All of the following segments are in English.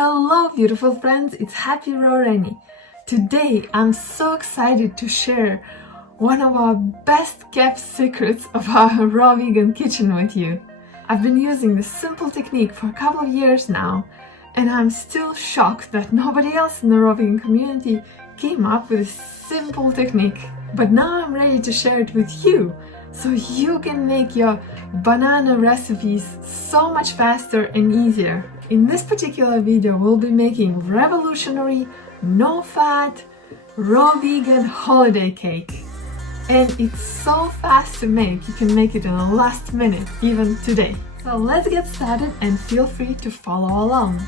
Hello beautiful friends, it's Happy Raw Rennie. Today I'm so excited to share one of our best kept secrets of our raw vegan kitchen with you. I've been using this simple technique for a couple of years now, and I'm still shocked that nobody else in the raw vegan community came up with this simple technique. But now I'm ready to share it with you, so you can make your banana recipes so much faster and easier. In this particular video, we'll be making revolutionary, no-fat, raw vegan holiday cake. And it's so fast to make, you can make it in the last minute, even today. So let's get started and feel free to follow along.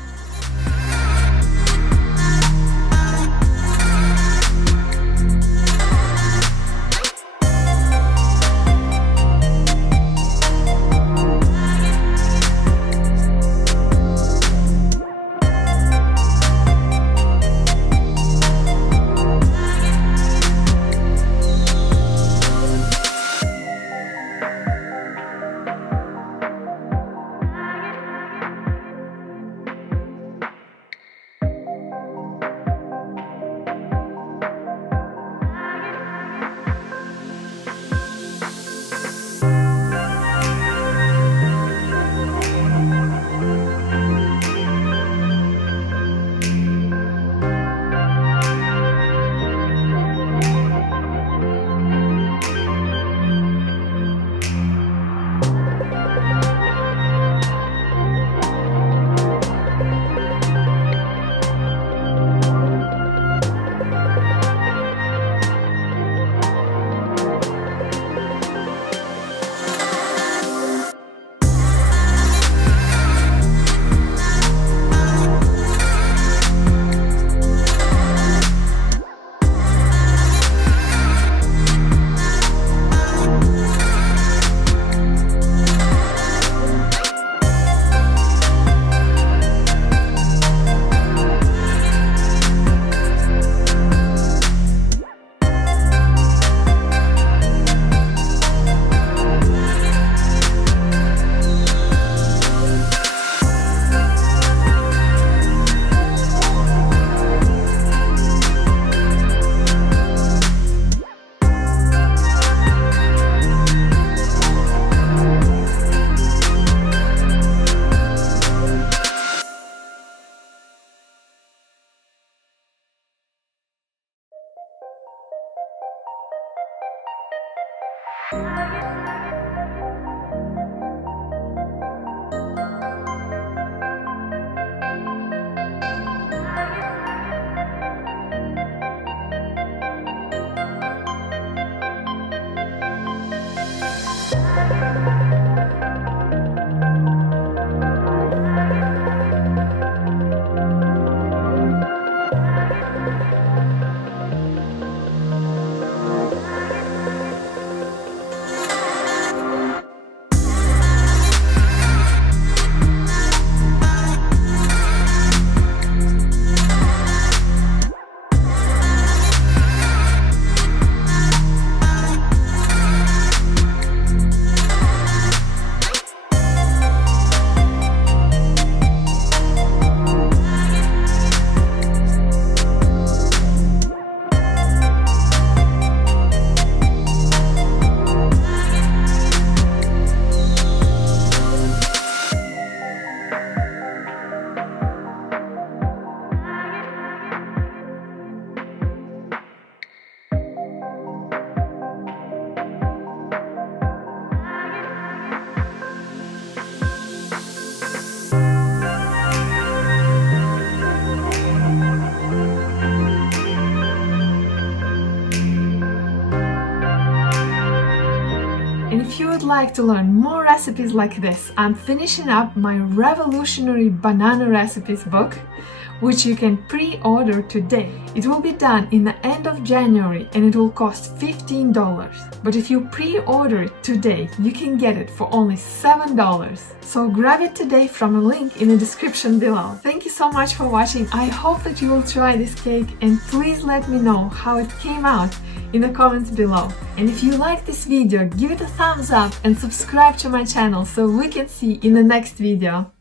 And if you would like to learn more recipes like this, I'm finishing up my revolutionary banana recipes book, which you can pre-order today. It will be done in the end of January and it will cost $15. But if you pre-order it today, you can get it for only $7. So grab it today from a link in the description below. Thank you so much for watching. I hope that you will try this cake, and please let me know how it came out in the comments below. And if you like this video, give it a thumbs up and subscribe to my channel so we can see in the next video.